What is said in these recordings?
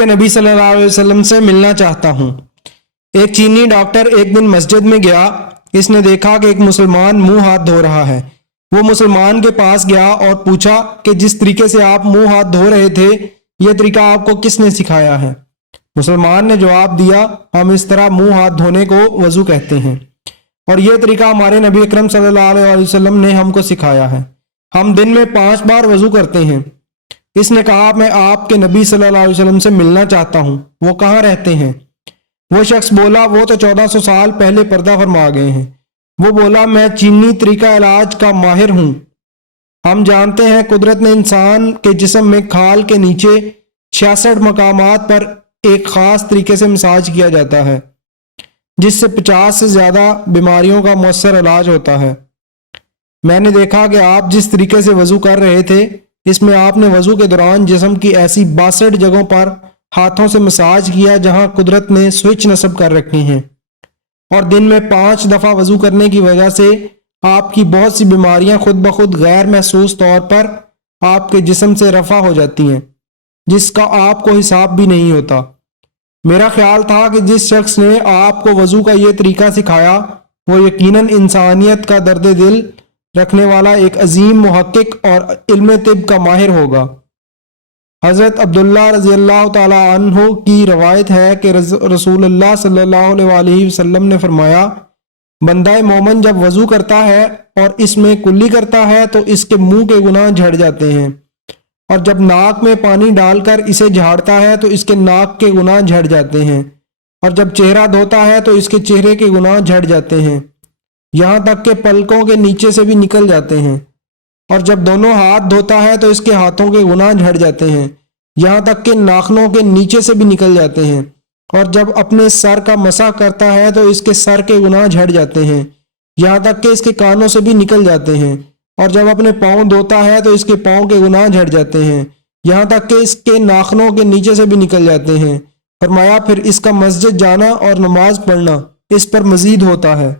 आपके नबी सल्लल्लाहु अलैहि वसल्लम से मिलना चाहता हूँ। एक चीनी डॉक्टर एक दिन मस्जिद में गया। इसने देखा कि एक मुसलमान मुंह हाथ धो रहा है। वो मुसलमान के पास गया और पूछा कि जिस तरीके से आप मुंह हाथ धो रहे थे, यह तरीका आपको किसने सिखाया है? मुसलमान ने जवाब दिया, हम इस तरह मुंह हाथ धोने को वजू कहते हैं और यह तरीका हमारे नबी अकरम सल्लल्लाहु अलैहि वसल्लम ने हमको सिखाया है। हम दिन में 5 बार वजू करते हैं। इसने कहा, मैं आपके नबी सल्लल्लाहु अलैहि वसल्लम से मिलना चाहता हूँ। वो कहाँ रहते हैं? वो शख्स बोला, वो तो 1400 साल पहले पर्दा फरमा गए हैं। वो बोला, मैं चीनी तरीका इलाज का माहिर हूँ। हम जानते हैं कुदरत ने इंसान के जिस्म में खाल के नीचे 66 मकामात पर एक खास तरीके से मसाज किया जाता है, जिससे 50 से ज्यादा बीमारियों का मौसर इलाज होता है। मैंने देखा कि आप जिस तरीके से वजू कर रहे थे, इसमें आपने वजू के दौरान जिस्म की ऐसी 62 जगहों पर हाथों से मसाज किया जहां कुदरत ने स्विच नस्ब कर रखी हैं और दिन में 5 दफा वजू करने की वजह से आपकी बहुत सी बीमारियां खुद ब खुद गैर महसूस तौर पर आपके जिस्म से रफा हो जाती हैं, जिसका आपको हिसाब भी नहीं होता। मेरा ख्याल था कि जिस शख्स ने आपको वजू का ये तरीका सिखाया वो यकीनन इंसानियत का दर्द दिल रखने वाला एक अजीम मुहक्किक और इल्म तिब का माहिर होगा। हज़रत अब्दुल्ला रज़ी अल्लाह ताला अन्हु की रवायत है कि रसूलुल्लाह सल्लल्लाहु अलैहि वसल्लम ने फरमाया, बंदा मोमन जब वजू करता है और इसमें कुल्ली करता है तो इसके मुंह के गुनाह झड़ जाते हैं, और जब नाक में पानी डालकर इसे झाड़ता है तो इसके नाक के गुनाह झड़ जाते हैं, और जब चेहरा धोता है तो इसके चेहरे के गुनाह झड़ जाते हैं, यहाँ तक के पलकों के नीचे से भी निकल जाते हैं, और जब दोनों हाथ धोता है तो इसके हाथों के गुनाह झड़ जाते हैं, यहाँ तक के नाखनों के नीचे से भी निकल जाते हैं, और जब अपने सर का मसा करता है तो इसके सर के गुनाह झड़ जाते हैं, यहाँ तक कि इसके कानों से भी निकल जाते हैं, और जब अपने पाँव धोता है तो इसके पाँव के गुनाह झड़ जाते हैं, यहाँ तक कि इसके नाखनों के नीचे से भी निकल जाते हैं। फरमाया, फिर इसका मस्जिद जाना और नमाज पढ़ना इस पर मजीद होता है।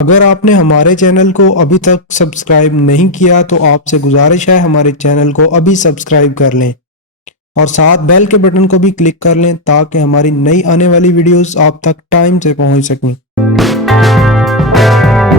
अगर आपने हमारे चैनल को अभी तक सब्सक्राइब नहीं किया तो आपसे गुजारिश है हमारे चैनल को अभी सब्सक्राइब कर लें और साथ बेल के बटन को भी क्लिक कर लें ताकि हमारी नई आने वाली वीडियोस आप तक टाइम से पहुंच सकें।